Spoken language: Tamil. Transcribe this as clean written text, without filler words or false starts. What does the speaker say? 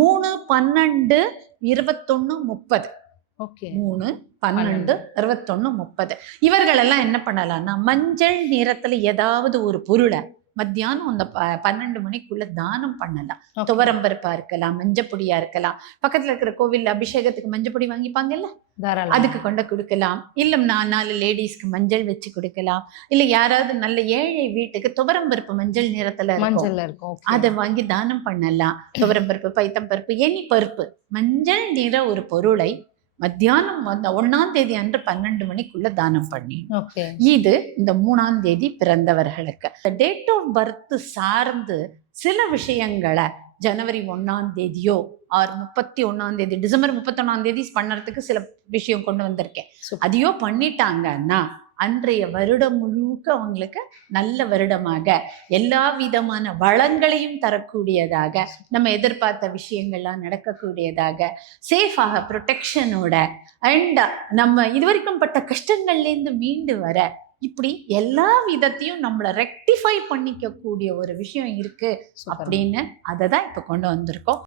3, 12, 21, 30. ஓகே. 3, 12, 21, 30. இவர்களெல்லாம் என்ன பண்ணலாம்னா மஞ்சள் நிறத்துல ஏதாவது ஒரு பொருளை மத்தியானம் அந்த 12 மணிக்குள்ள தானம் பண்ணலாம். துவரம் பருப்பா இருக்கலாம், மஞ்சப்பொடியா இருக்கலாம். பக்கத்துல இருக்கிற கோவில் அபிஷேகத்துக்கு மஞ்சப்பொடி வாங்கிப்பாங்கல்ல, அதுக்கு கொண்டு கொடுக்கலாம். இல்ல 4 லேடிஸ்க்கு மஞ்சள் வச்சு கொடுக்கலாம். இல்ல யாராவது நல்ல ஏழை வீட்டுக்கு துவரம் பருப்பு மஞ்சள் நிறத்துல இருக்கும், அதை வாங்கி தானம் பண்ணலாம். துவரம் பருப்பு, பைத்தம் பருப்பு, எனி பருப்பு, மஞ்சள் நிற ஒரு பொருளை மத்தியானம் 1ஆம் தேதி அன்று 12 மணிக்குள்ள தானம் பண்ணி. இது இந்த 3ஆம் தேதி பிறந்தவர்களுக்கு. டேட் ஆஃப் பர்த் சார்ந்து சில விஷயங்களை ஜனவரி 1ஆம் தேதியோ ஆர் 31ஆம் தேதி, டிசம்பர் 31ஆம் தேதி பண்ணறதுக்கு சில விஷயம் கொண்டு வந்திருக்கேன். அதையோ பண்ணிட்டாங்கன்னா அன்றைய வருடம் முழுக்க அவங்களுக்கு நல்ல வருடமாக எல்லா விதமான வளங்களையும் தரக்கூடியதாக, நம்ம எதிர்பார்த்த விஷயங்கள்லாம் நடக்கக்கூடியதாக, சேஃபாக ப்ரொடெக்ஷனோட, அண்ட் நம்ம இதுவரைக்கும் பட்ட கஷ்டங்கள்லேருந்து மீண்டு வர, இப்படி எல்லா விதத்தையும் நம்மளை ரெக்டிஃபை பண்ணிக்க கூடிய ஒரு விஷயம் இருக்கு அப்படின்னு அதை தான் இப்போ கொண்டு வந்திருக்கோம்.